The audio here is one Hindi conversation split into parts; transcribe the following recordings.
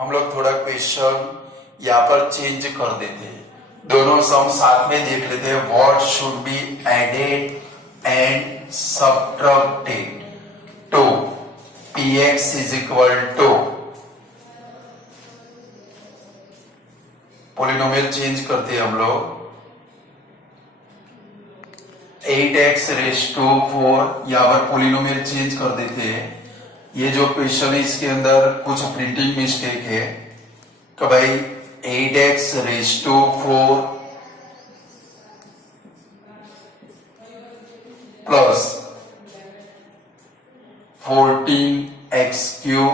हम लोग थोड़ा क्वेश्चन यहाँ पर चेंज कर देते हैं, दोनों सम साथ में देख लेते हैं। What should be added and subtracted to px is equal to, polynomial change करते हैं हम लोग। 8x रेज टू 4 यहाँ पर पॉलिनोमियल चेंज कर देते हैं। ये जो क्वेश्चन है इसके अंदर कुछ प्रिंटिंग मिस्टेक है तो भाई 8x raise to 4 plus 14x cube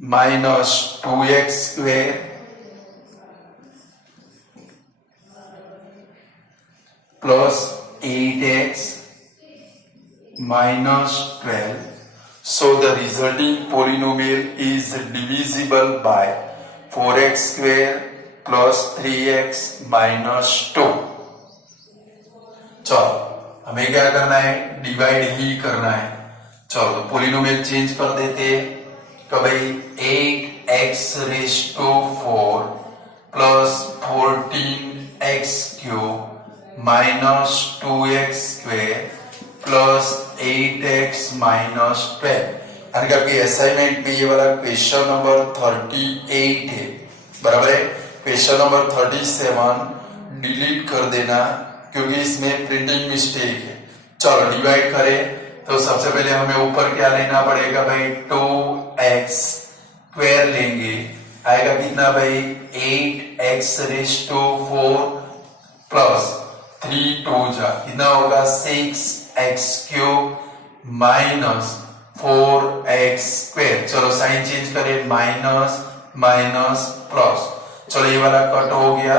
minus 2x square plus 8x minus 12. So the resulting polynomial is divisible by 4x square plus 3x minus 2. चलो हमें क्या करना है, डिवाइड ही करना है। चलो तो पोलिनोमियल चेंज कर देते हैं तो भाई 8x raise to 4 plus 14x cube minus 2x square plus 8x minus 12। आपकी असाइनमेंट में ये वाला क्वेश्चन नंबर 38 है, बराबर है। क्वेश्चन नंबर 37 डिलीट कर देना क्योंकि इसमें प्रिंटिंग मिस्टेक है। चलो डिवाइड करें तो सबसे पहले हमें ऊपर क्या लेना पड़ेगा भाई, 2x स्क्वेर लेंगे, आएगा कितना भाई 8x रेज टू 4 प्लस 3 2 जा कितना होगा 6x cube minus 4x square. चलो साइन चेंज करें, माइनस माइनस प्लस। चलो ये वाला कट हो गया,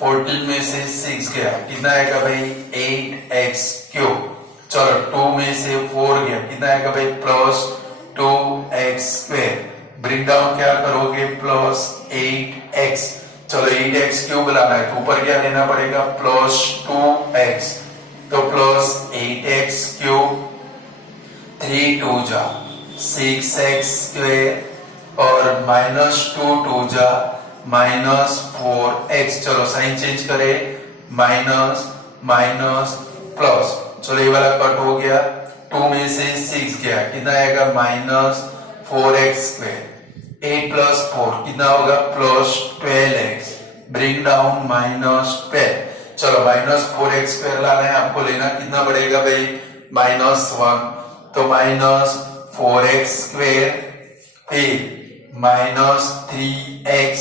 14 में से 6 गया, कितना आएगा भाई 8x क्यूब। चलो 2 में से 4 गया, कितना आएगा भाई plus 2x square. Bring down क्या करोगे, प्लस 8x। चलो 8x क्यूब लाना है तो ऊपर क्या लेना पड़ेगा, प्लस 2x, तो प्लस 8x क्यूब, 3 2 जा 6x स्क्वेर और माइनस 2 2 जा माइनस 4x। चलो साइन चेंज करें, माइनस माइनस प्लस। चलो ये वाला कट हो गया, 2 में से 6 गया, कितना आएगा माइनस 4x स्क्वेर। 8 प्लस 4 कितना होगा, plus 12x। Bring down minus 12। चलो माइनस 4x स्क्वायर लाना है, आपको लेना कितना पड़ेगा भाई माइनस 1, तो माइनस 4x स्क्वायर फिर माइनस 3x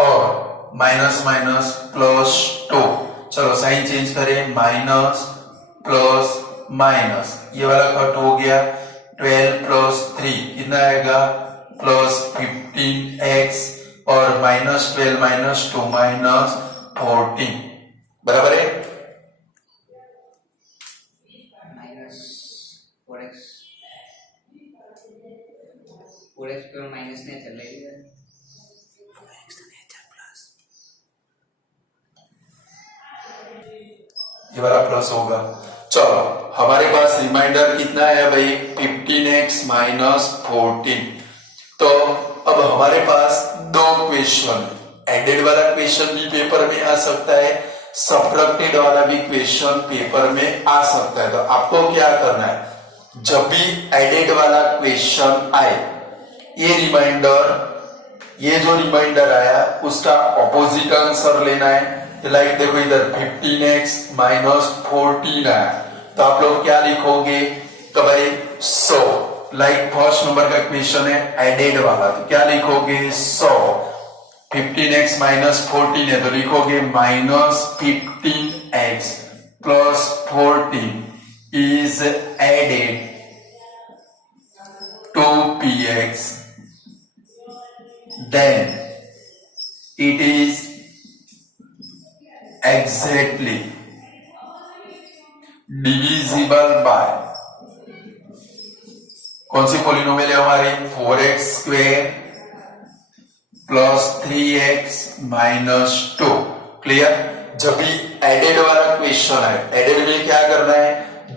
और माइनस माइनस प्लस 2। चलो साइन चेंज करें, माइनस प्लस माइनस, ये वाला कट हो गया, 12 प्लस 3 कितना आएगा प्लस 15x और माइनस 12 माइनस 2 माइनस 14, बराबर है। माइनस 4x 4x क्यों माइनस नहीं चल रही है, 4x तो नहीं चल प्लस, ये वाला प्लस होगा। चलो हमारे पास रिमाइंडर कितना है भाई 15x माइनस 14। तो अब हमारे पास दो क्वेश्चन, एडेड वाला क्वेश्चन भी पेपर में आ सकता है, सबट्रैक्टेड वाला भी क्वेश्चन पेपर में आ सकता है। तो आपको क्या करना है, जब भी एडेड वाला क्वेश्चन आए, ये जो रिमाइंडर आया उसका ऑपोजिट आंसर लेना है। लाइक देखो इधर 15x माइनस 14 आया तो आप लोग क्या लिखोगे, तो भाई 100, लाइक फर्स्ट नंबर का क्वेश्चन है एडेड वाला, तो क्या लिखोगे 100। 15x माइनस 14 है तो लिखोगे minus 15x plus 14 is added to px, then it is exactly divisible by, कौन सी पॉलिनोमियल है हमारी 4x square plus 3x minus 2। Clear. जब भी एडेड वाला क्वेश्चन है, एडेड में क्या करना है,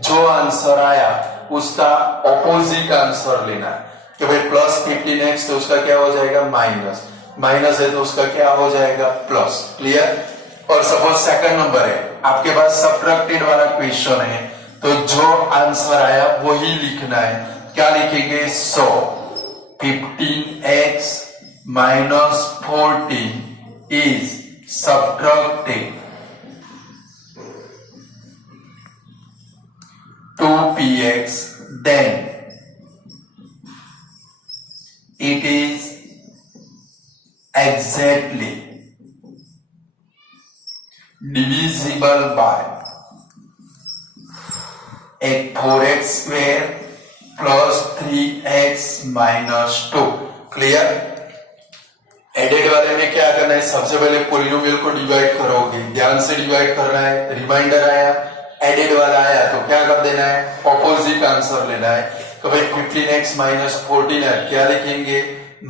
जो आंसर आया उसका ऑपोजिट आंसर लेना है कि भाई प्लस 15x तो उसका क्या हो जाएगा माइनस, माइनस है तो उसका क्या हो जाएगा प्लस। क्लियर। और सपोज सेकंड नंबर है, आपके पास सब्ट्रैक्टेड वाला क्वेश्चन है, तो जो आंसर आया वही लिखना है। क्या लिखेंगे? 100 15x minus 14 is subtracted 2px, then it is exactly divisible by एक 4x square plus 3x minus 2। Clear. Added वाले में क्या करना है? सबसे पहले पॉलिनोमियल को डिवाइड करोगे, ध्यान से डिवाइड करना है। रिमाइंडर आया, एडेड वाला आया तो क्या कर देना है? ऑपोजिट आंसर लेना है। तो भाई 15x minus 14 है, क्या लिखेंगे?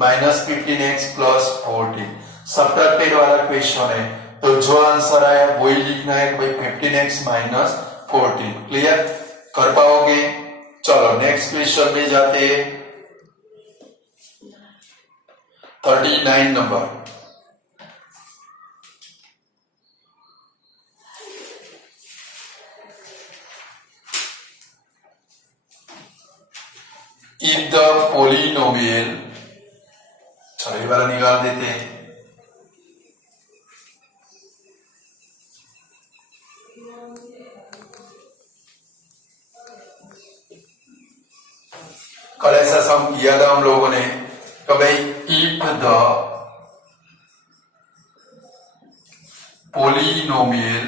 minus 15x plus 14। सब्ट्रैक्टेड वाला क्वेश्चन है तो जो आंसर आया वही लिखना है कि भाई 15x minus 14। क्लियर कर पाओगे? चलो नेक्स्ट क्वेश्चन में जाते हैं। 39 नंबर। if the polynomial, चलो ये वाला निकाल देते हैं। कल ऐसा सम किया था हम लोगों ने कि भाई if the polynomial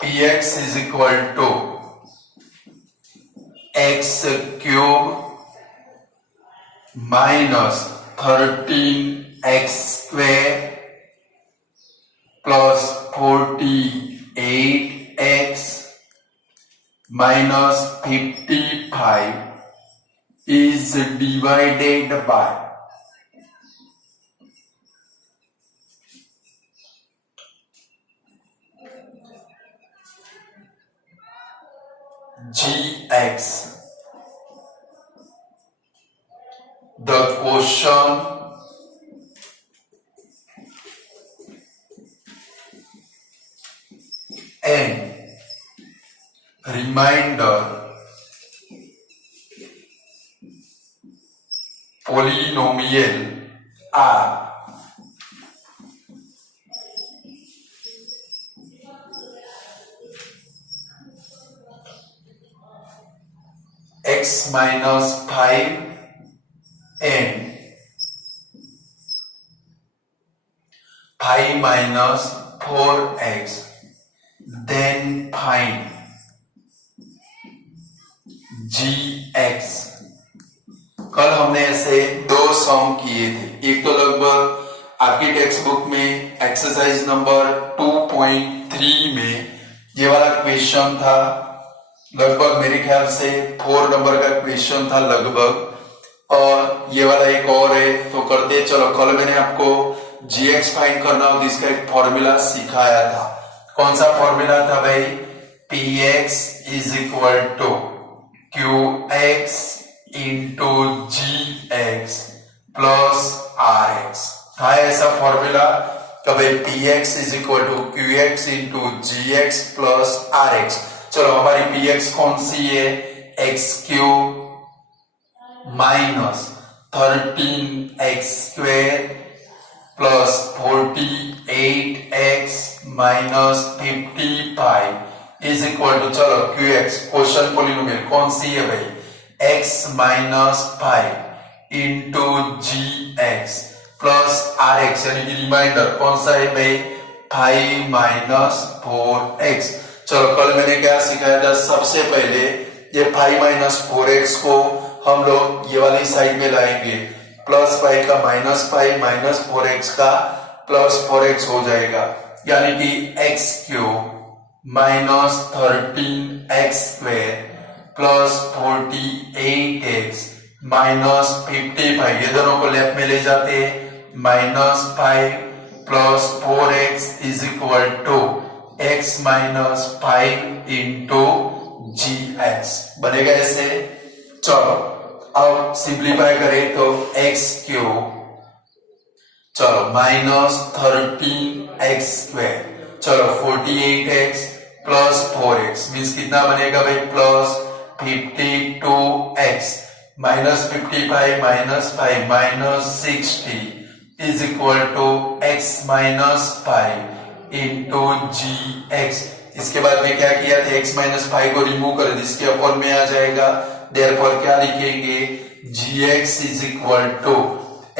px is equal to x cube minus 13x square plus 48x minus 55 is divided by gx. The question and reminder polynomial are x minus 5 and 5 minus 4x, then find gx। कल हमने ऐसे दो सम किए थे। एक तो लगभग आपकी टेक्स्ट बुक में एक्सरसाइज नंबर 2.3 में ये वाला क्वेश्चन था, लगभग मेरे ख्याल से 4 नंबर का क्वेश्चन था लगभग, और ये वाला एक और है तो करते चलो। कल मैंने आपको gx फाइंड करना हो तो इसका एक फॉर्मूला सिखाया था। कौन सा फॉर्मूला था भाई? px is equal to qx into gx plus rx। था ऐसा फॉर्मूला तो भाई px is equal to qx into gx plus rx। चलो हमारी px कौन सी है? x cube minus 13x square plus 48x minus 55 is equal to, चलो qx क्वेश्चन पॉलिनोमियल कौन सी है भाई? x minus 5 into gx plus rx, यानी कि रिमाइंडर कौन सा है भाई? 5 माइनस 4x। चलो कल मैंने क्या सिखाया था? सबसे पहले ये 5 माइनस 4x को हम लोग ये वाली साइड में लाएंगे, प्लस 5 का माइनस 5 माइनस 4x का प्लस 4x हो जाएगा, यानी कि x cube minus 13x square plus 48x minus 55, ये दोनों को लेफ्ट में ले जाते हैं, minus 5 plus 4x is equal to x minus 5 into gx बनेगा ऐसे। चलो अब सिंप्लीफाई करें तो x क्यूब, चलो माइनस 13x स्क्वायर, चलो 48x प्लस 4x मीन्स कितना बनेगा भाई plus 52x minus 55 minus 5 minus 60 is equal to x minus 5 into gx। इसके बाद में क्या किया था, x माइनस 5 को रिमूव कर इसके अपॉन में आ जाएगा, देयरफॉर क्या लिखेंगे gx is equal to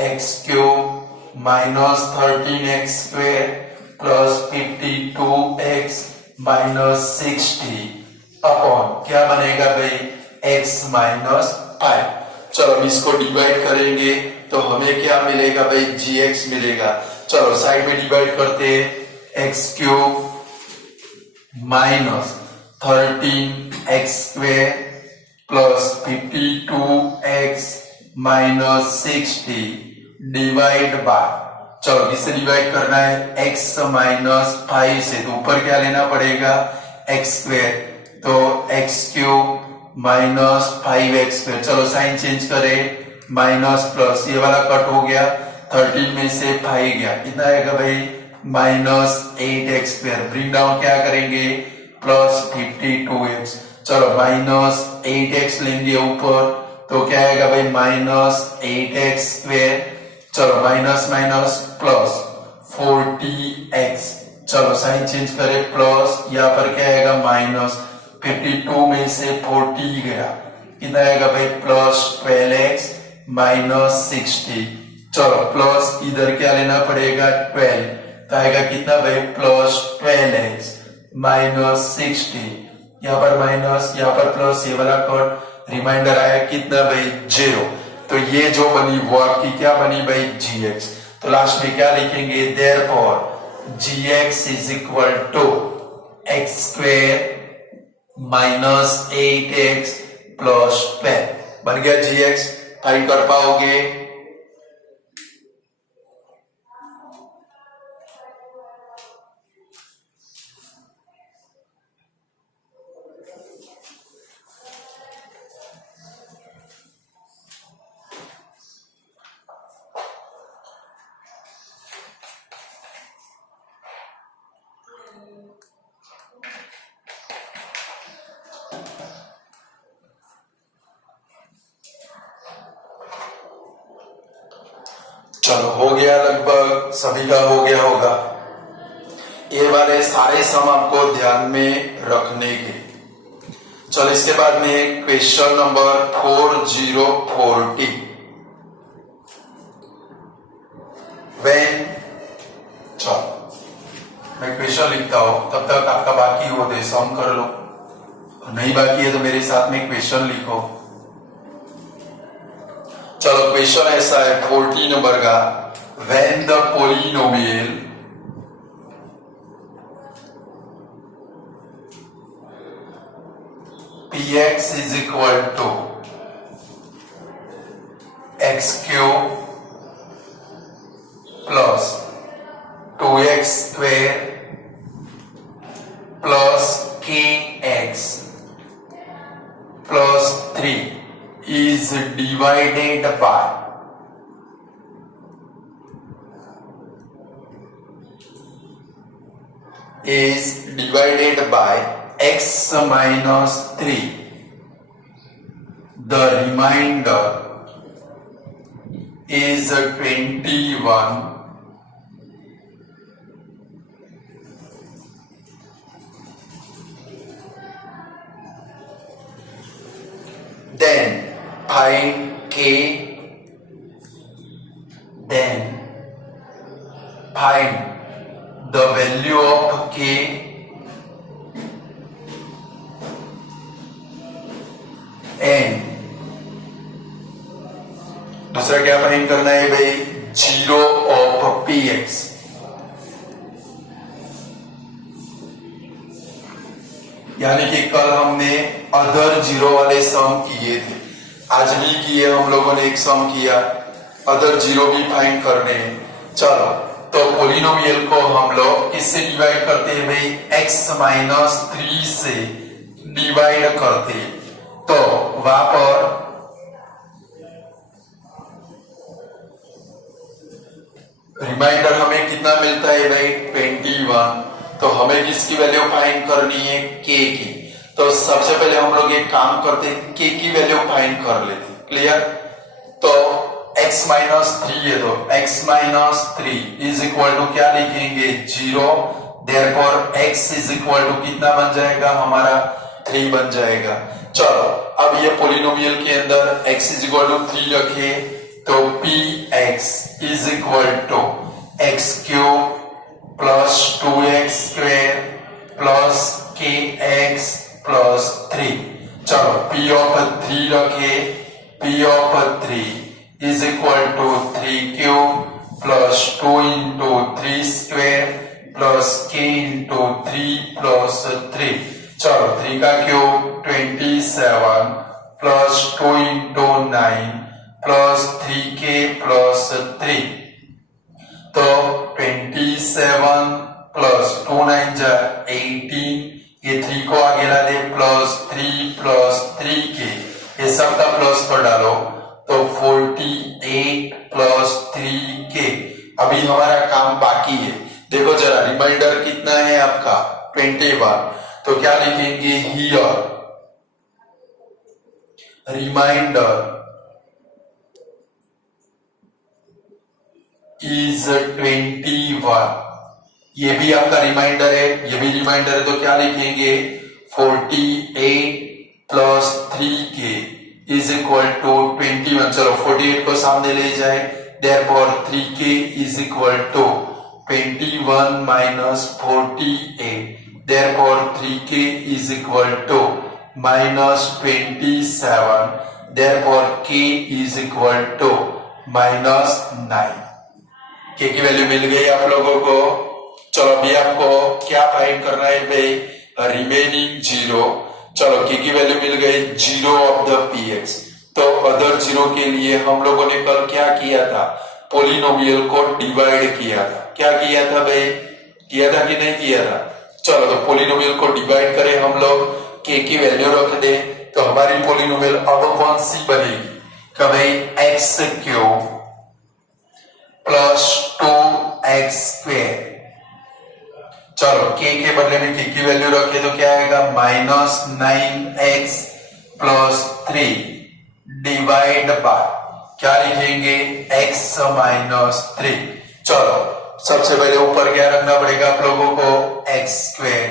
x cube minus 13x square plus 52x minus 60 upon क्या बनेगा भाई x माइनस 5। चलो हम इसको डिवाइड करेंगे तो हमें क्या मिलेगा भाई gx मिलेगा। चलो साइड में डिवाइड करते हैं, x cube minus 13x square plus 52x minus 60 divide by, चलो किससे डिवाइड करना है x माइनस 5 से, तो ऊपर क्या लेना पड़ेगा x स्क्वायर, तो x cube minus 5x square, चलो साइन चेंज करें माइनस प्लस, ये वाला कट हो गया 13 में से 5 गया, कितना आएगा भाई minus 8x square, bring down क्या करेंगे प्लस 52x, चलो माइनस 8x लेंगे ऊपर तो क्या आएगा भाई माइनस 8x स्क्वायर, चलो माइनस माइनस प्लस 40x, चलो साइन चेंज करें प्लस, यहाँ पर क्या आएगा माइनस 52 में से 40 गया, कितना आएगा भाई प्लस 12x माइनस 60, चलो प्लस इधर क्या लेना पड़ेगा 12, तो आएगा कितना भाई प्लस 12x माइनस 60, यहाँ पर माइनस यहाँ पर प्लस, ये वाला कट, रिमाइंडर आया कितना भाई 0, तो ये जो बनी वो आपकी क्या बनी भाई gx। तो लास्ट में क्या लिखेंगे therefore gx is equal to x square minus 8x plus 12 बन गया gx। फाइंड कर पाओगे, चलो हो गया, लगभग सभी का हो गया होगा। ये वाले सारे सम आपको ध्यान में रखने के। चलो इसके बाद में क्वेश्चन नंबर 4040 व्हेन, चलो मैं क्वेश्चन लिखता हूं तब तक आपका बाकी हो तो सम कर लो, नहीं बाकी है तो मेरे साथ में क्वेश्चन लिखो। चलो क्वेश्चन ऐसा है 40 नंबर का, when the polynomial px is equal to x cube plus 2x square plus kx plus 3 is divided by x minus 3, the remainder is 21 then find k, then find the value of k and दूसरा क्या फाइंड करना है भाई 0 ऑफ px। यानी कि कल हमने अदर जीरो वाले सम किए थे, आज भी किए हम लोगों ने, एक सम किया, अदर जीरो भी फाइंड करने हैं। चलो तो पोलिनोमियल को हम लोग किससे डिवाइड करते हैं भाई, x-3 से डिवाइड करते हैं। तो वहां पर रिमाइंडर हमें कितना मिलता है भाई, 21। तो हमें किसकी वैल्यू फाइंड करनी है, k की। तो सबसे पहले हम लोग एक काम करते हैं, k की वैल्यू फाइंड कर लेते हैं। क्लियर। तो x-3 है, तो x-3 इज इक्वल टू क्या लिखेंगे, 0। Therefore x is equal to कितना बन जाएगा हमारा, 3 बन जाएगा। चलो अब ये पोलिनोमियल के अंदर x इज इक्वल टू 3 रखे, तो px is equal to x³ plus 2x square plus kx plus 3। चलो p ऑफ 3 रखे, p of 3 is equal to 3³ plus 2 into 3 square plus k into 3 plus 3। चलो 3 का cube 27 plus 2 into 9 plus 3k plus 3। तो 27 प्लस 2 9 जा 18, ये 3 को आगे ला दे, प्लस 3k, ये सब का प्लस कर डालो, तो 48 प्लस 3k। अभी हमारा काम बाकी है, देखो जरा रिमाइंडर कितना है आपका, 21। तो क्या लिखेंगे, हियर रिमाइंडर इज 21। ये भी आपका रिमाइंडर है, ये भी रिमाइंडर है, तो क्या लिखेंगे, 48 plus 3k is equal to 21। चलो 48 को सामने ले जाए, therefore 3k is equal to 21 minus 48, therefore 3k is equal to minus 27, therefore k is equal to minus 9। k की वैल्यू मिल गई आप लोगों को। चलो अभी आपको क्या फाइंड करना है भाई, रिमेनिंग 0। चलो k की वैल्यू मिल गई 0 ऑफ द px। तो अदर 0 के लिए हम लोगों ने कल क्या किया था, पोलिनोमियल को डिवाइड किया था। क्या किया था भाई, किया था कि नहीं किया था। चलो तो पोलिनोमियल को डिवाइड करें हम लोग, k की वैल्यू रख दे, तो हमारी पोलिनोमियल अब कौन सी बनेगी, कि भाई x³ प्लस 2x स्क्वायर। चलो k के बदले में k की वैल्यू रखे, तो क्या आएगा, minus 9x plus 3 divide by क्या लिखेंगे, x माइनस 3। चलो सबसे पहले ऊपर क्या रखना पड़ेगा आप लोगों को, x²।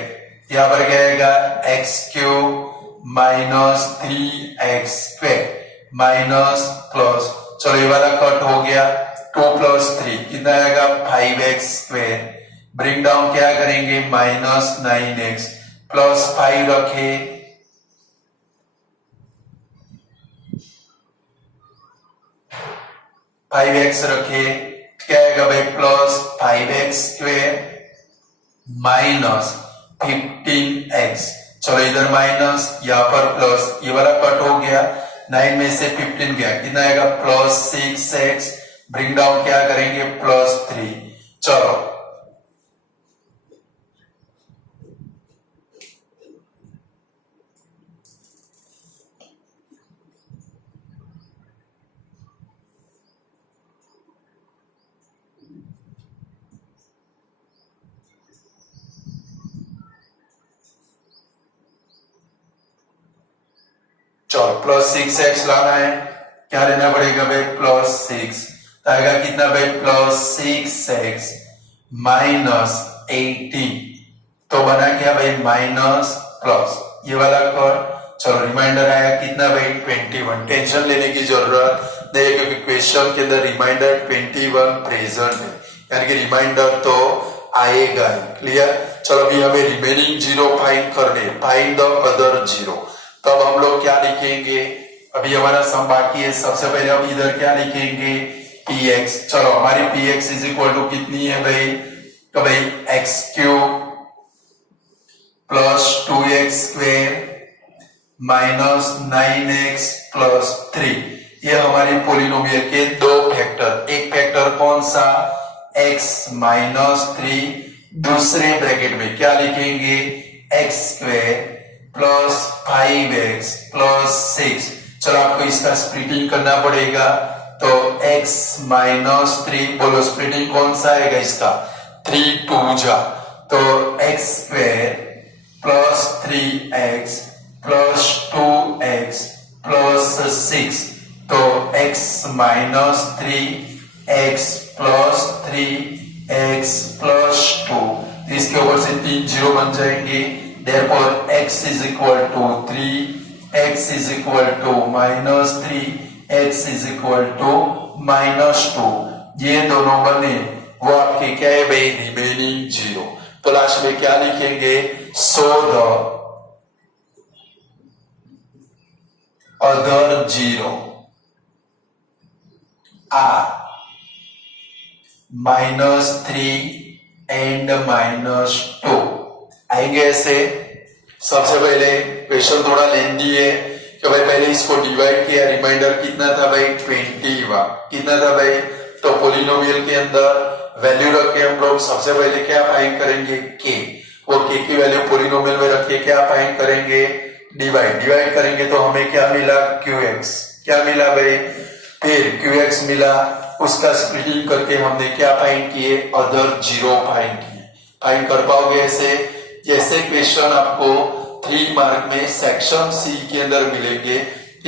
यहां पर क्या आएगा, x³ minus 3x² minus plus, चलो ये वाला कट हो गया, 2 प्लस 3 कितना आएगा, 5x²। ब्रिंग डाउन क्या करेंगे, माइनस 9x प्लस 5 रखे, फाइव एक्स रखे, क्या आएगा भाई, प्लस 5x² माइनस 15x। चलो इधर माइनस, यहां पर प्लस, ये वाला कट हो गया, 9 में से 15 गया, कितना आएगा, प्लस 6x। ब्रिंग डाउन क्या करेंगे, प्लस 3। चलो प्लस 6x लाना है, क्या लेना पड़ेगा भाई, प्लस 6। आएगा कितना भाई, प्लस 6x माइनस 18। तो बना क्या भाई, माइनस प्लस, ये वाला कर। चलो रिमाइंडर आया कितना भाई, 21। टेंशन लेने की जरूरत नहीं, क्योंकि क्वेश्चन के अंदर रिमाइंडर 21 प्रेजेंट है, यानी कि रिमाइंडर तो आएगा ही। क्लियर। चलो अभी हमें रिमेनिंग 0 फाइंड करने, फाइंड द अदर 0। तब हम लोग क्या लिखेंगे, अभी हमारा सम बाकी है। सबसे पहले हम इधर क्या लिखेंगे, px। चलो हमारी px इज इक्वल टू कितनी है भाई, तो भाई x³ plus 2x square minus 9x plus 3। ये हमारी पोलिनोमियल के दो फैक्टर, एक फैक्टर कौन सा, x माइनस 3, दूसरे ब्रैकेट में क्या लिखेंगे, x square plus 5x plus 6। चलो आपको इसका स्प्लिटिंग करना पड़ेगा, तो x माइनस 3, बोलो स्प्लिटिंग कौन सा आएगा इसका, 3 2 जा, तो x square plus 3x plus 2x plus 6, तो x minus 3x plus 3x plus 2, इसके ऊपर से 3 जीरो बन जाएंगे, therefore x is equal to 3, x is equal to minus 3, x is equal to minus 2। ये दोनों बने वो आपके क्या है भाई, रिमेनिंग जीरो। तो लास्ट में क्या लिखेंगे, so the other zero are -3 and -2 आएंगे ऐसे। सबसे पहले क्वेश्चन थोड़ा लेंदी है कि भाई पहले इसको डिवाइड किया, रिमाइंडर कितना था भाई 20 कितना था भाई, तो पोलिनोमियल के अंदर वैल्यू रख के हम लोग सबसे पहले क्या फाइंड करेंगे, के, वो के की वैल्यू पोलिनोमियल में रख के क्या फाइंड करेंगे, डिवाइड करेंगे, तो हमें क्या मिला, QX, क्या मिला भाई, फिर QX मिला, उसका स्प्लिटिंग करके हमने क्या फाइंड किए, अदर जीरो फाइंड किए। फाइंड कर पाओगे ऐसे, जैसे क्वेश्चन आपको 3 मार्क में सेक्शन सी के अंदर मिलेंगे,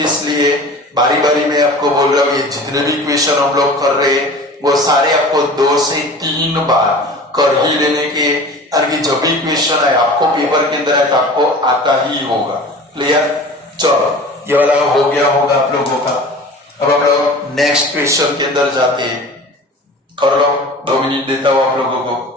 इसलिए बारी बारी में आपको बोल रहा हूँ, ये जितने भी क्वेश्चन हम लोग कर रहे हैं वो सारे आपको 2 से 3 बार कर ही लेने के, ताकि जब भी क्वेश्चन आए आपको पेपर के अंदर आए तो आपको आता ही होगा। क्लियर, चलो ये वाला हो गया होगा आप लोगों का। अब हम लोग नेक्स्ट क्वेश्चन के अंदर जाते हैं, कर लो, 2 मिनट देता हूं आप लोगों को।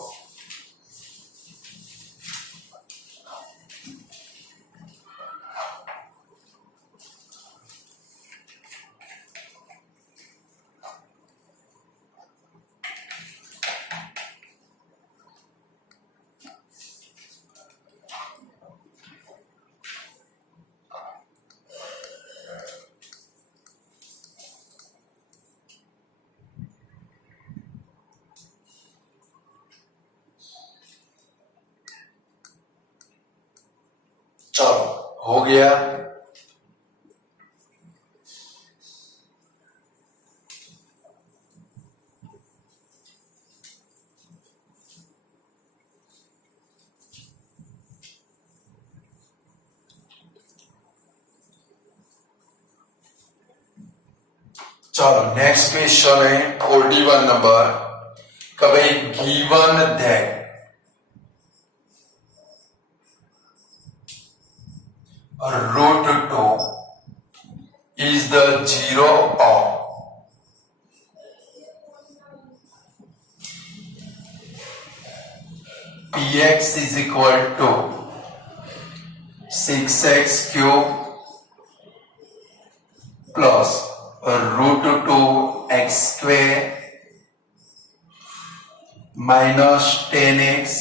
चलो हो गया, चलो नेक्स्ट क्वेश्चन है 41 नंबर का भाई, given that root 2 is the zero of px is equal to 6x cube plus root 2x square minus 10x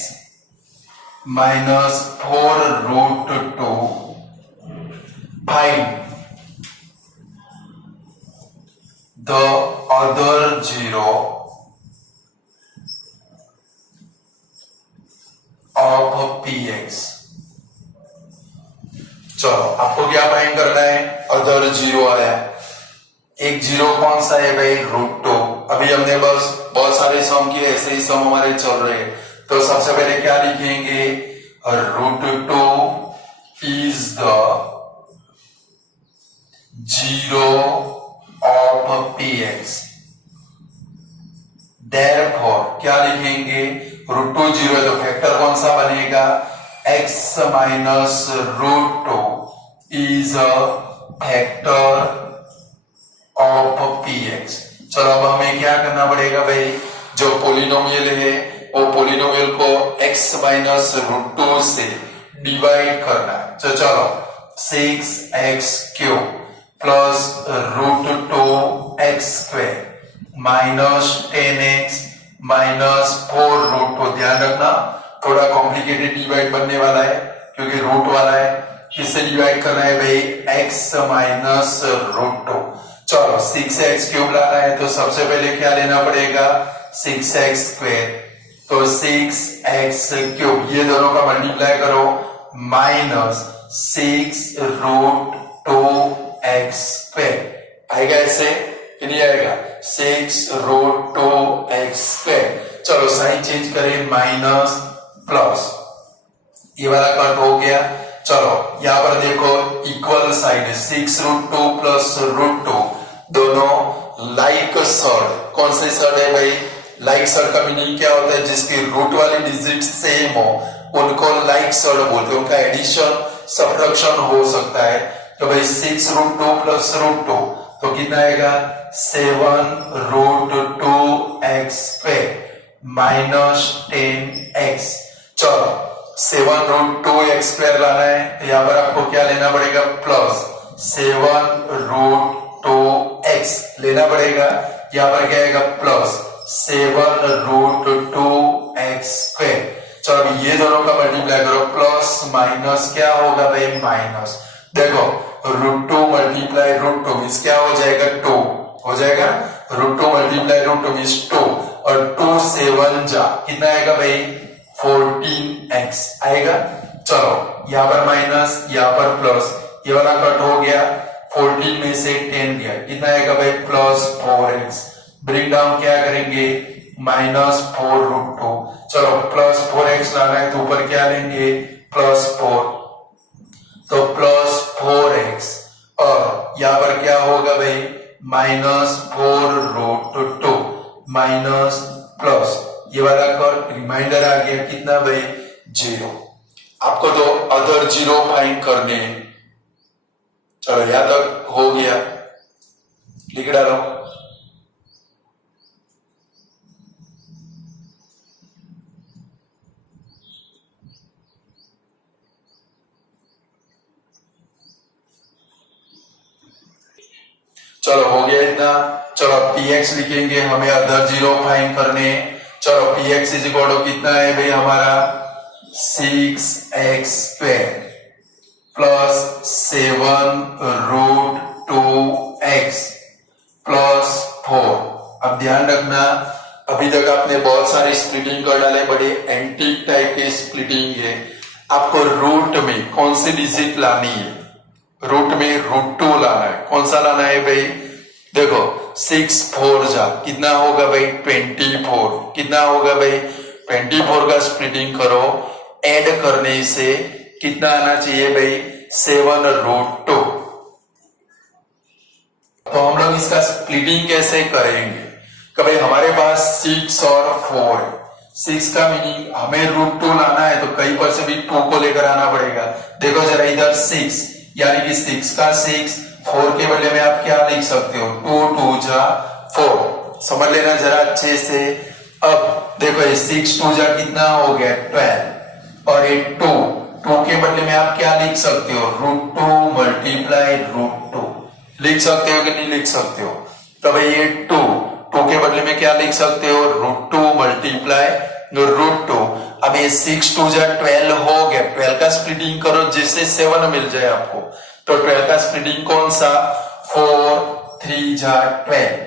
minus 4 root 2, find the other zero of px। चलो आपको क्या फाइंड करना है, अदर जीरो आया, एक जीरो कौन सा है भाई, √2। अभी हमने बस बहुत सारे सम किए, ऐसे ही सम हमारे चल रहे हैं, तो सबसे पहले क्या लिखेंगे, √2 is the zero of px, therefore क्या लिखेंगे, √2 जीरो है तो फैक्टर कौन सा बनेगा, x minus √2 is a factor of px। चलो अब हमें क्या करना पड़ेगा भाई, जो पोलिनोमियल है वो पोलिनोमियल को x minus √2 से डिवाइड करना है। तो चलो 6x cube plus √2x square minus 10x minus 4 √2। ध्यान रखना थोड़ा कॉम्प्लिकेटेड डिवाइड बनने वाला है क्योंकि रूट वाला है, किससे डिवाइड करना है भाई, x माइनस √2। चलो 6x क्यूब लाना है तो सबसे पहले क्या लेना पड़ेगा, 6x², तो 6x³ ये दोनों का मल्टीप्लाई करो -6√2x²। आएगा ऐसे कि नहीं आएगा? 6√2x²। चलो साइन चेंज करें, माइनस प्लस, ये वाला कट हो गया। चलो यहां पर देखो इक्वल साइड है, 6√2 प्लस √2 दोनों लाइक सर्ड। कौन से सर्ड है भाई? लाइक सर्ड का मीनिंग क्या होता है? जिसकी रूट वाली डिजिट सेम हो उनको लाइक सर्ड बोलते हैं, उनका एडिशन सब्ट्रैक्शन हो सकता है। तो भाई 6√2 प्लस √2 तो कितना आएगा? 7√2x² minus 10x। चलो 7√2x² लाना है तो यहां पर आपको क्या लेना पड़ेगा? प्लस 7√2x लेना पड़ेगा। यहां पर क्या आएगा? Plus 7√2x²। चलो ये दोनों का मल्टीप्लाई करो, प्लस माइनस क्या होगा भाई? माइनस। देखो √2 मल्टीप्लाई √2 मीन्स क्या हो जाएगा? 2 हो जाएगा। √2 मल्टीप्लाई √2 मीन्स 2 और 2 7 जा कितना आएगा भाई? 14x आएगा। चलो यहां पर माइनस, यहां पर प्लस, ये वाला कट हो गया। 14 में से 10 गया, कितना आएगा भाई? Plus 4x। ब्रिंग डाउन क्या करेंगे? -4√2। चलो प्लस 4x लाना है तो ऊपर क्या लेंगे? +4, तो +4x और यहां पर क्या होगा भाई? -4√2 माइनस प्लस, ये वाला कट रिमाइंडर आ गया, कितना भाई? 0। आपको तो अदर 0 फाइंड करने हैं। चलो यहां तक हो गया, लिख डालो। चलो हो गया इतना। चलो px लिखेंगे, हमें अदर 0 फाइंड करने। चलो px इज इक्वल टू कितना है भाई हमारा? 6x² plus 7√2x plus 4। अब ध्यान रखना, अभी तक आपने बहुत सारी स्प्लिटिंग कर डाले, बड़े एंटीक टाइप की स्प्लिटिंग है। आपको रूट में कौन सी डिजिट लानी है? रूट में √2 लाना है। कौन सा लाना है भाई? देखो 6 4 जा कितना होगा भाई? 24। कितना होगा भाई? 24 का स्प्लिटिंग करो, ऐड करने से कितना आना चाहिए भाई? 7√2। तो हम लोग इसका स्प्लिटिंग कैसे करेंगे? कभी हमारे पास 6 और 4 है। 6 का मीनिंग हमें √2 लाना है तो कहीं पर से भी 2 को लेकर आना पड़ेगा। देखो जरा इधर 6 यानी कि 6 का 6, 4 के बदले में आप क्या लिख सकते हो? 2 2 जा 4। समझ लेना जरा अच्छे से। अब देखो ये 6 2 जा कितना हो गया? 12 और ये 2 के बदले में आप क्या लिख सकते हो? √2 मल्टीप्लाई √2 लिख सकते हो कि नहीं लिख सकते हो? तो भाई ये 2 के बदले में क्या लिख सकते हो? √2 मल्टीप्लाई √2। अब ये 6 2 जा 12 हो गया। 12 का स्प्लिटिंग करो जिससे 7 मिल जाए आपको। तो 12 का स्प्लिटिंग कौन सा? 4 3 जा 12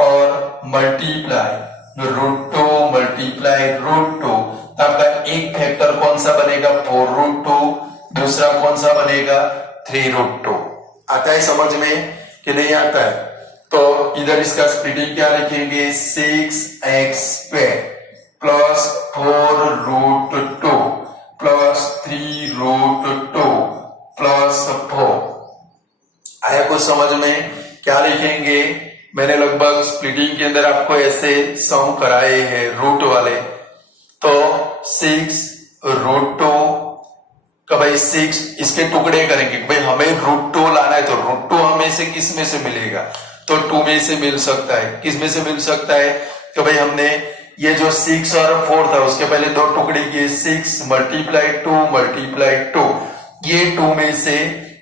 और मल्टीप्लाई √2 मल्टीप्लाई √2। आपका एक फैक्टर कौन सा बनेगा? 4√2। दूसरा कौन सा बनेगा? 3√2। आता है समझ में कि नहीं आता है? तो इधर इसका स्प्लिटिंग क्या लिखेंगे? 6x² plus 4√2 plus 3√2 plus 4। आया कुछ समझ में? क्या लिखेंगे? मैंने लगभग स्प्लिटिंग के अंदर आपको ऐसे सम कराए हैं रूट वाले। तो 6√2 का भाई 6 इसके टुकड़े करेंगे। भाई हमें √2 लाना है तो √2 हमें से किस में से मिलेगा? तो 2 में से मिल सकता है। किस में से मिल सकता है? तो भाई हमने ये जो 6 और 4 था उसके पहले 2 टुकड़े किए, 6 मल्टीप्लाई 2 मल्टीप्लाई 2। ये 2 में से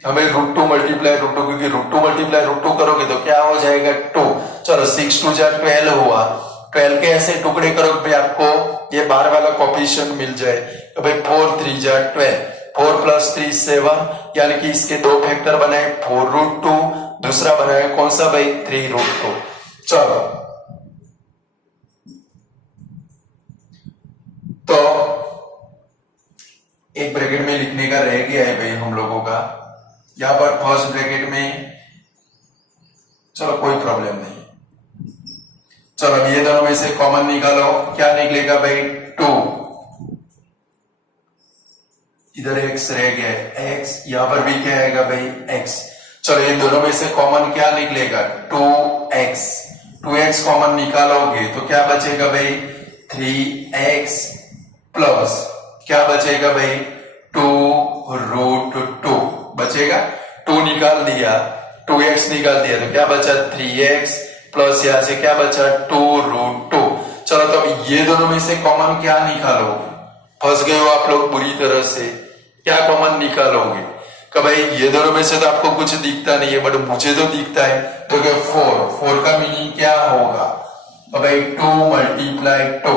हमें √2 मल्टीप्लाई √2, क्योंकि √2 मल्टीप्लाई √2 करोगे तो क्या हो जाएगा? 2। चलो 6 2 जा 12 हुआ। 12 के ऐसे टुकड़े करो भाई आपको ये बाहर वाला कोफिशिएंट मिल जाए। तो भाई 4 3 जा 12, 4 प्लस 3 7, यानी कि इसके 2 फैक्टर बनाए, 4√2, दूसरा बनाया कौन सा भाई? 3√2। चलो एक ब्रैकेट में लिखने का रह गया है भाई हम लोगों का। यहां पर फर्स्ट ब्रैकेट में, चलो कोई प्रॉब्लम नहीं। चलो अब ये दोनों में से कॉमन निकालो, क्या निकलेगा भाई 2। इधर x रह गया है x, यहां पर भी क्या आएगा भाई x। चलो ये दोनों में से कॉमन क्या निकलेगा 2x। 2x कॉमन निकालोगे तो क्या बचेगा भाई 3x प्लस क्या बचेगा भाई 2√2 बचेगा। 2 निकाल दिया, 2x निकाल दिया तो क्या बचा 3x प्लस यहां से क्या बचा 2√2। चलो तो अब ये दोनों में से कॉमन क्या निकालोगे, फंस गए हो आप लोग बुरी तरह से। क्या कॉमन निकालोगे कि भाई ये दोनों में से तो आपको कुछ दिखता नहीं है बट मुझे तो दिखता है, तो क्या 4 का मीनिंग क्या होगा तो भाई 2 मल्टीप्लाई 2।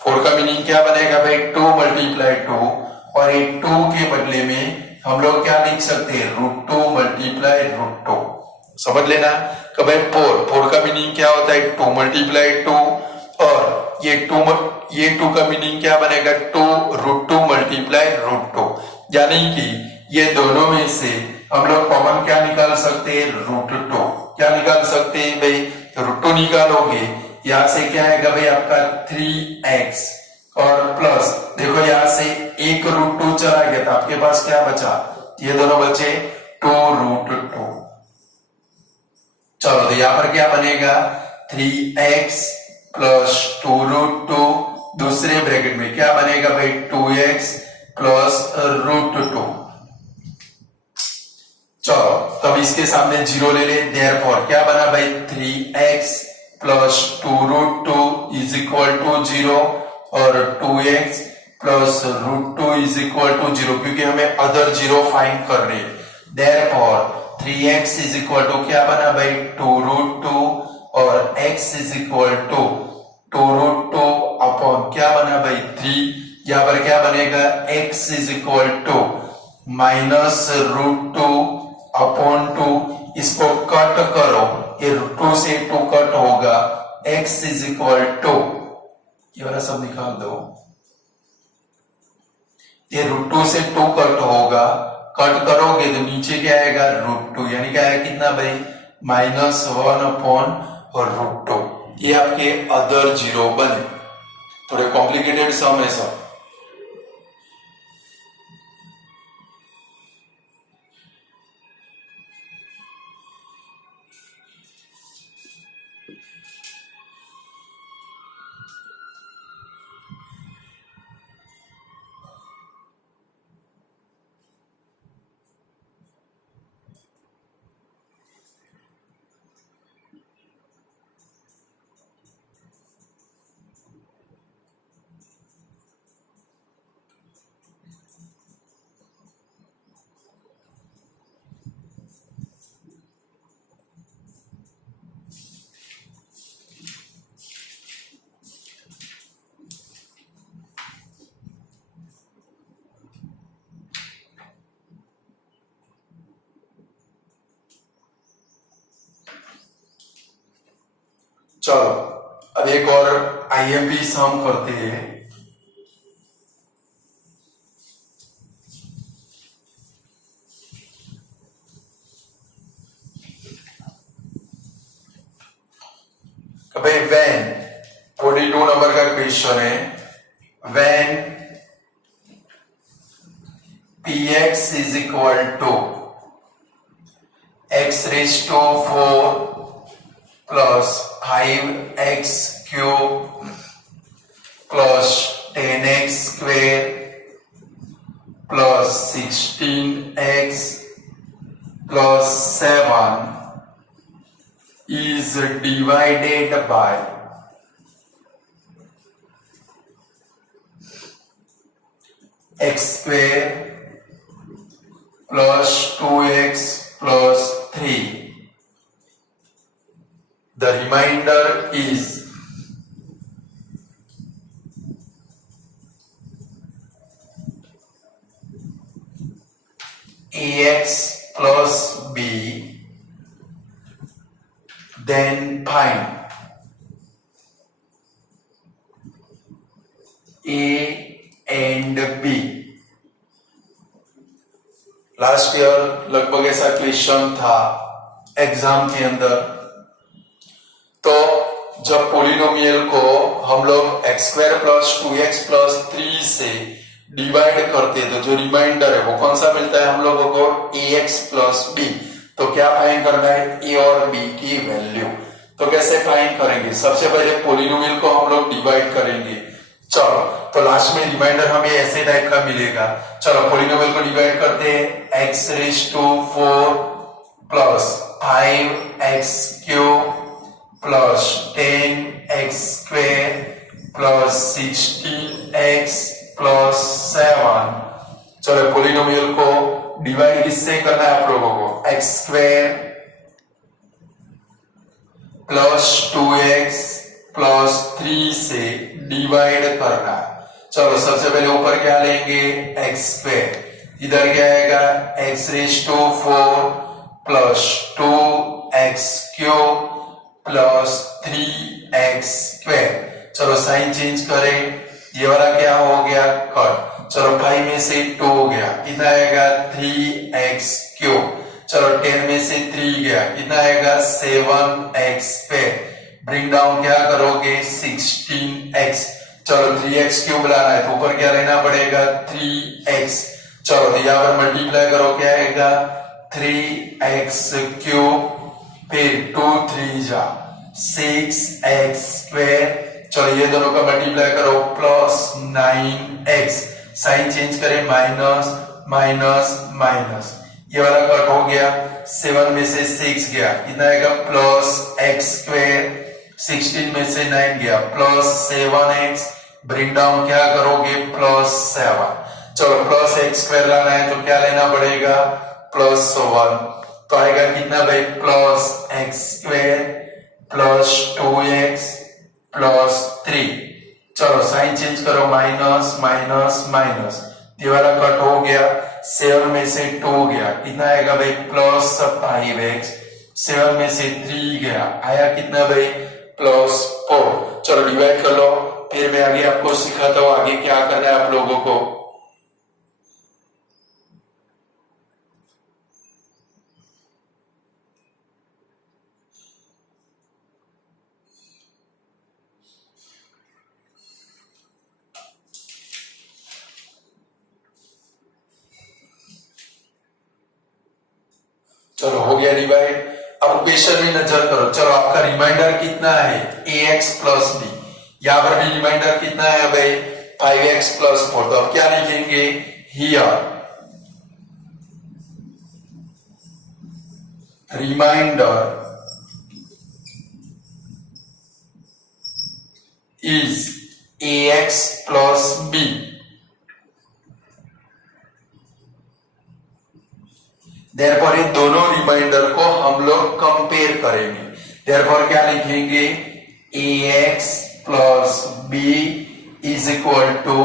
4 का मीनिंग क्या बनेगा भाई 2 मल्टीप्लाई 2, और एक 2 के बदले में हम लोग क्या लिख सकते हैं √2 मल्टीप्लाई √2। समझ लेना कि भाई 4 का मीनिंग क्या होता है 2 मल्टीप्लाई 2, और ये 2 का मीनिंग क्या बनेगा 2√2 मल्टीप्लाई √2। यानी कि ये दोनों में से हम लोग कॉमन क्या निकाल सकते हैं √2। क्या निकाल सकते हैं भाई √2 निकालोगे, यहां से क्या आएगा भाई आपका 3x, और प्लस देखो यहां से एक √2 चला गया तो आपके पास क्या बचा, ये दोनों बचे 2√2। चलो तो यहां पर क्या बनेगा 3x प्लस 2√2, दूसरे ब्रैकेट में क्या बनेगा भाई 2x प्लस √2। चलो तब इसके सामने 0 ले ले, देयरफॉर क्या बना भाई 3x plus 2√2 is equal to 0, और 2x plus √2 is equal to 0, क्योंकि हमें अदर 0 फाइंड करने। Therefore 3x is equal to क्या बना भाई 2√2, और x is equal to 2√2 upon क्या बना भाई 3। यहां पर क्या बनेगा x is equal to minus √2 upon 2। इसको कट करो, ये 2 से 2 कट होगा, x इज इक्वल टू, ये वाला सब निकाल दो, ये √2 से 2 कट होगा, कट करोगे तो नीचे क्या आएगा √2, यानी क्या आएगा कितना भाई -1 अपॉन √2। ये आपके अदर 0 बने। थोड़े कॉम्प्लिकेटेड सम है सब। चलो अब एक और आईएमपी सम करते हैं। भाई व्हेन 42 नंबर का क्वेश्चन है, when px is equal to x raise to 4 plus 5x cube plus 10x square plus 16x plus 7 is divided by x square plus 2x plus 3. The remainder is ax plus b. Then find a and b. Last year लगभग ऐसा क्वेश्चन था एग्जाम के अंदर। तो जब पोलिनोमियल को हम लोग x square plus 2x plus 3 से डिवाइड करते हैं तो जो रिमाइंडर है वो कौन सा मिलता है हम लोगों को ax प्लस b। तो क्या फाइंड करना है a और b की वैल्यू। तो कैसे फाइंड करेंगे, सबसे पहले पोलिनोमियल को हम लोग डिवाइड करेंगे। चलो तो लास्ट में रिमाइंडर हमें ऐसे टाइप का मिलेगा। चलो पोलिनोमियल को डिवाइड करते हैं x raise to 4 plus 5x cube plus 10x square plus 16x plus 7। चलो पोलिनोमियल को डिवाइड किससे करना है आप लोगों को, x square plus 2x plus 3 से डिवाइड करना। चलो सबसे पहले ऊपर क्या लेंगे x स्क्वायर, इधर क्या आएगा x raise to 4 plus 2x cube plus 3x square. चलो साइन चेंज करें, ये वाला क्या हो गया कट। चलो 5 में से 2 गया, कितना आएगा 3x क्यूब। चलो 10 में से 3 गया, कितना आएगा 7x स्क्वायर। ब्रिंग डाउन क्या करोगे 16x। चलो 3x क्यूब लाना है तो ऊपर क्या लेना पड़ेगा 3x। चलो तो यहाँ पर मल्टीप्लाई करो, क्या आएगा 3x क्यूब फिर 2 3 जा 6x स्क्वायर। चलो ये दोनों का मल्टीप्लाई करो प्लस 9x। साइन चेंज करें माइनस माइनस माइनस, ये वाला कट हो गया। 7 में से 6 गया, कितना आएगा प्लस x स्क्वायर। 16 में से 9 गया प्लस 7x। ब्रिंग डाउन क्या करोगे प्लस 7। चलो प्लस x स्क्वायर लाना है तो क्या लेना पड़ेगा प्लस 1। तो आएगा कितना भाई plus x square plus 2x plus 3। चलो साइन चेंज करो माइनस माइनस माइनस, ये वाला कट हो गया। 7 में से 2 गया, कितना आएगा भाई प्लस 5x। 7 में से 3 गया, आया कितना भाई प्लस 4। चलो डिवाइड कर लो, फिर मैं आगे आपको सिखाता हूं आगे क्या करना है आप लोगों को। चलो हो गया डिवाइड। अब क्वेश्चन में नजर करो। चलो आपका रिमाइंडर कितना है ax प्लस b, यहां पर भी रिमाइंडर कितना है भाई 5x प्लस 4। तो अब क्या लिखेंगे here remainder is ax plus b। Therefore इन दोनों रिमाइंडर को हम लोग कंपेयर करेंगे। देयरफॉर क्या लिखेंगे ax plus b is equal to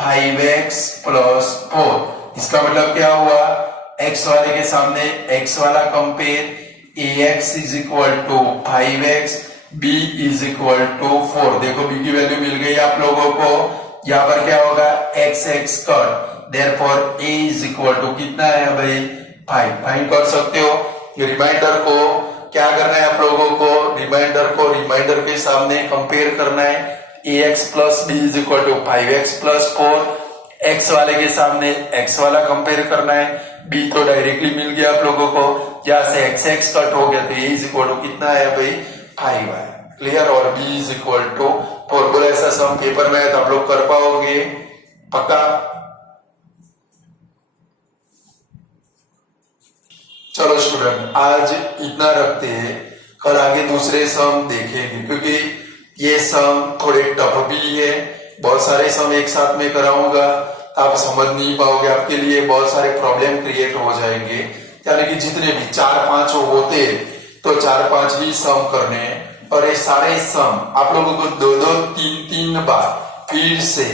5x plus 4। इसका मतलब क्या हुआ, x वाले के सामने x वाला compare, ax is equal to 5x, b is equal to 4। देखो b की वैल्यू मिल गई आप लोगों को। यहां पर क्या होगा x x cut, therefore a is equal to कितना है भाई 5। फाइंड कर सकते हो। ये रिमाइंडर को क्या करना है आप लोगों को, रिमाइंडर को रिमाइंडर के सामने कंपेयर करना है। ax plus b is equal to 5x plus 4। x वाले के सामने x वाला कंपेयर करना है। b तो डायरेक्टली मिल गया आप लोगों को, यहां से x x कट हो गया तो a इज इक्वल टू कितना है भाई 5 है। क्लियर। और b इज इक्वल टू 4। बोले ऐसा सम पेपर में है तो आप लोग कर पाओगे पक्का। चलो स्टूडेंट आज इतना रखते हैं, कल आगे दूसरे सम देखेंगे क्योंकि ये सम थोड़े टफ भी है। बहुत सारे सम एक साथ में कराऊंगा, आप समझ नहीं पाओगे, आपके लिए बहुत सारे प्रॉब्लम क्रिएट हो जाएंगे। यानी कि जितने भी 4-5 होते तो 4-5 भी सम करने हैं और ये सारे सम आप लोगों को 2-2, 3-3 बार फिर से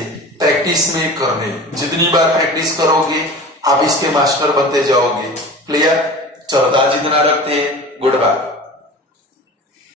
प्रैक्टिस में करने। जितनी बार प्रैक्टिस करोगे आप इसके मास्टर बनते जाओगे। क्लियर। चलो आज इतना रखते हैं, गुड बाय।